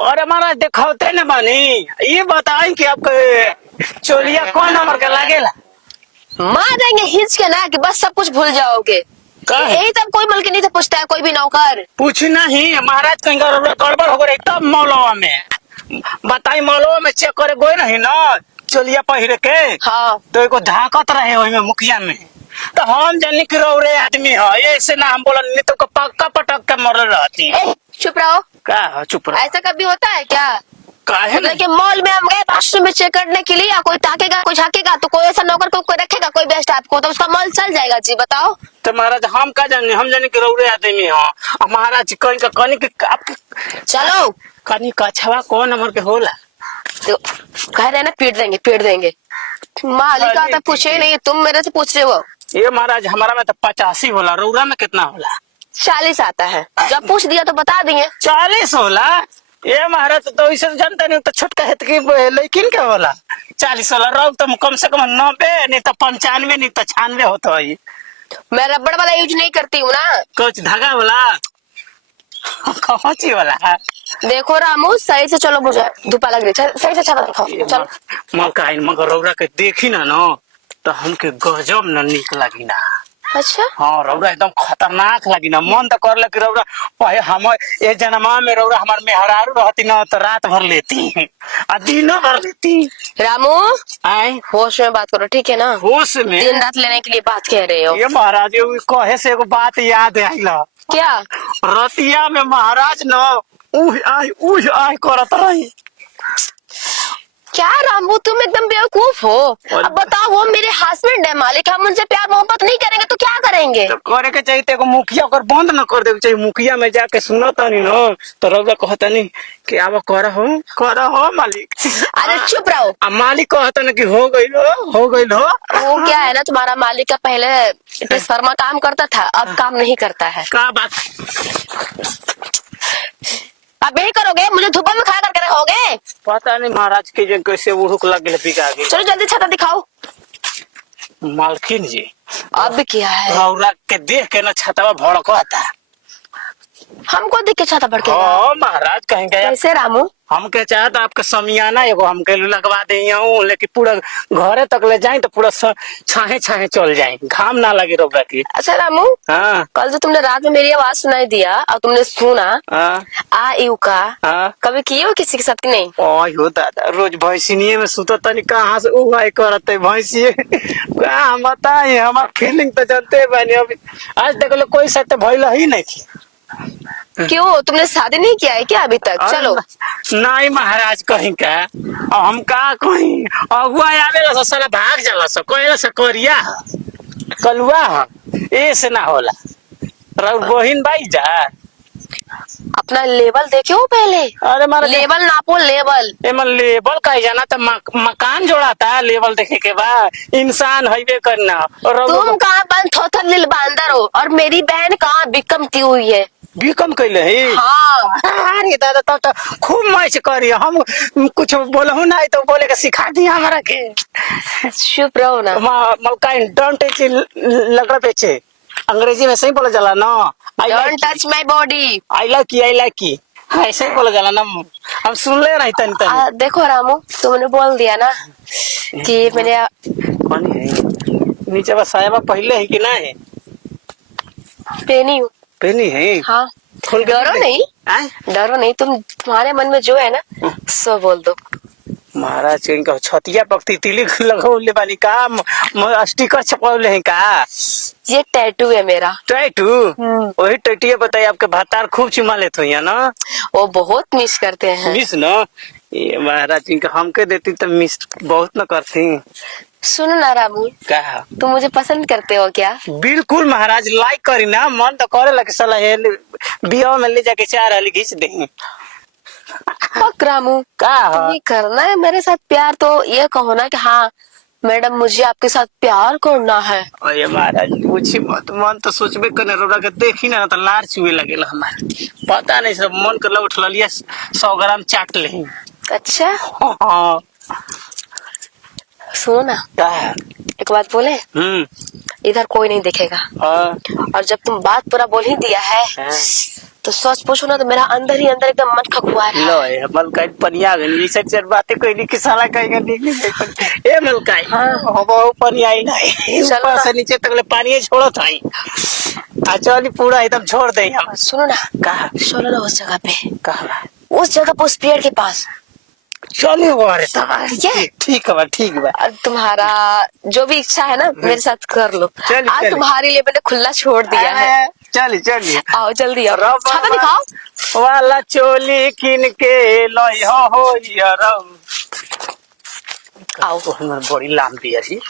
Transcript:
और हमारा दिखाते न बानी। ये बताएं कि आपके चोलिया कौन नंबर का लागेला? मार देंगे हिच के ना कि बस सब कुछ भूल जाओगे। काहे? यही तब कोई मलकी नहीं था पूछता है कोई भी नौकर। पूछना ही महाराज कहीं गड़बड़ हो गई तब मौलवा में बताई। मौलवा में चेक करे गए नहीं ना चोलिया पहिरे के। हाँ तो एको धाकत रहे हो में मुखिया में। तो हम जानी कि रौरे आदमी है ऐसे ना हम बोला नहीं तो पक्का पटक के मरल रहती। ए, चुप रहो। का चुप रहो। ऐसा कभी होता है क्या? काहे मतलब कि मॉल में हम गए वॉशरूम में चेक करने के लिए, या कोई ताकेगा कोई झाकेगा तो कोई ऐसा नौकर को कोई रखेगा कोई बेस्ट आपको तो उसका मॉल चल जाएगा जी। बताओ तो महाराज हम का जाने, हम जाने कि रौरे आदमी हो। महाराज कहीं का कनी के आपके चलो। कनी कछवा कौन नंबर के होला? तो कह रहे ना पीट देंगे। मालिक आता पूछे नहीं, तुम मेरे से पूछ रहे हो। ये महाराज हमारा में तो 85 होला, रौरा में कितना होला? 40 आता है। जब पूछ दिया तो बता दिए। 40 होला? ये महाराज तो इसे जानता नहीं तो छोटका है कि लेकिन क्या होला 40 होला। रौ तो कम से कम 90 नहीं तो 95 नहीं तो 96 होता है। मैं रबड़ वाला यूज नहीं करती हूँ ना। कुछ धागा वाला कौची वाला? देखो रामू सही से चलो, मुझे धूपा लग रही है, सही से छाता दिखाओ चलो। मगर रौरा के देखी ना तो हमके गजब न निक लगी ना। अच्छा हाँ रौरा एकदम खतरनाक लगी ना। मन तो कर कि रौरा पहे हम ये जन्मा में रौरा हमार मेहरारू रहती ना तो रात भर लेती आ दिनों भर लेती। रामू आए होश में बात करो ठीक है ना। होश में दिन रात लेने के लिए बात कह रहे हो। ये महाराज ये कहे से एगो बात याद आइला। क्या? रतिया में महाराज न उह आय करत रही। क्या रामू तुम एकदम बेवकूफ हो। अब बताओ वो मेरे हस्बैंड है, मालिक, हम उनसे प्यार मोहब्बत नहीं करेंगे तो क्या करेंगे? तो करे के चाहिए तो मुखिया अगर बंद न कर दे चाहिए। मुखिया में जाके सुनता नहीं न तो रौरा कहता नहीं कि अब कर हो मालिक। अरे चुप रहो। अब मालिक कहता न कि हो गई हो। वो क्या है ना, तुम्हारा मालिक का पहले ट्रांसफार्मर काम करता था, अब काम नहीं करता है। का बात? अब यही करोगे, मुझे धूप में खड़ा करके रहोगे? पता नहीं महाराज के जो कैसे उड़ुक लग गए बिका गए। चलो जल्दी छाता दिखाओ। मालकिन जी अब क्या है? रौरा के देख के न छतवा भड़कता। हमको देख के छाता भड़केगा? हाँ महाराज कहीं गया कैसे रामू? हम क्या चाहत आपके समियाना एगो हमके लगवा दे लेकिन पूरा घरे तक ले जाए तो पूरा छाहे चल जाए, घाम ना लगे रौरा की। अच्छा रामू, हाँ कल जो तुमने रात में मेरी आवाज सुनाई दिया और तुमने सुना हाँ आ यू का, हाँ कभी किए हो किसी के साथ की नहीं? ओय हो दादा रोज भैंसिनिये में सुता तनी कहाँ से उहाई करते भैंसिए कहाँ बताए। हमार फीलिंग तो जानते बानी। अभी आज तक लोग कोई साथ भइल ही नहीं थी। क्यों, तुमने शादी नहीं किया है क्या अभी तक? चलो नहीं महाराज कहीं का हम का कहीं अगुआ आवेला साला भाग जाला सब कोई से करिया कलुआ ऐसे ना होला। रउर बहिन भाई जा अपना लेवल देखे हो पहले। अरे मारा लेवल नापो लेवल। एमन लेबल कही जाना तो मकान जोड़ाता लेवल देखे के बाद इंसान हईवे करना। और तुम कहाँ बंद थोथर लिल बांदर हो और मेरी बहन कहाँ बिकमती हुई है। भी कम कैले है। हाँ अरे दादा तब तो खूब मैच करिए। हम कुछ बोलहु नहीं तो बोले के सिखा दिया हमारा के। चुप रहो ना। मलकाइन डोंट टच लगड़ा पेचे अंग्रेजी में सही बोला जाला ना। Don't touch my body. I like you ऐसे ही बोला जाला ना। हम सुन ले रही तन तन। देखो रामू तुमने बोल दिया ना कि मैंने कौन है नीचे बस साया पहले है कि ना है पहनी हूँ। पहनी है हाँ खोल के डरो नहीं, डरो नहीं, तुम्हारे मन में जो है ना सो बोल दो। महाराज इनका छतिया पक्ति तिली लगौले बानी का स्टिकर छपौले हैं का? ये टैटू है मेरा। टैटू? वही टैटू बताइए आपके भातार खूब चुमा लेते हो ना। वो बहुत मिस करते हैं। मिस ना ये महाराज इनका हमके देती तो मिस बहुत न करती। सुनो ना रामू, का तुम मुझे पसंद करते हो क्या? बिल्कुल महाराज लाइक करी ना। मन तो करे लगे साला बिया में ले जाके 4 हाली घींच दे। पक रामू का तुम्हें करना है मेरे साथ प्यार तो ये कहो ना कि हाँ मैडम मुझे आपके साथ प्यार करना है। अरे महाराज पूछी मत। मन तो सोचबे करने रौरा के देखी ना तो लार चुए लगेला हमारे। पता नहीं सब मन कर उठ लिया 100 ग्राम चाट ले। अच्छा हाँ सुनो ना एक बात बोले, इधर कोई नहीं देखेगा हाँ और जब तुम बात पूरा बोल ही दिया है तो सच पूछो ना तो मेरा अंदर ही अंदर एकदम मन खकुआ रहा लो है। ये मलकाई पनिया गनी ऐसे चार बातें कोई नहीं किसाला कहेगा नहीं ए मलकाई हाँ। हम वो पनिया ही नहीं चलो ऊपर ना। से नीचे तक ले पानी छोड़ो था चली पूरा एकदम छोड़ दे हम सुनो ना, कहा चलो ना उस जगह पे, कहा उस जगह पे, उस पेड़ के पास। चलिए वो अरे तब ठीक है? ठीक बा अब तुम्हारा जो भी इच्छा है ना मेरे साथ कर लो। चलिए, आज चलिए। तुम्हारे लिए मैंने खुला छोड़ दिया है। चलिए आओ जल्दी आओ, रबर छाता दिखाओ। वाला चोली किन के लई हो यार आओ। हमर बड़ी लाम दिया जी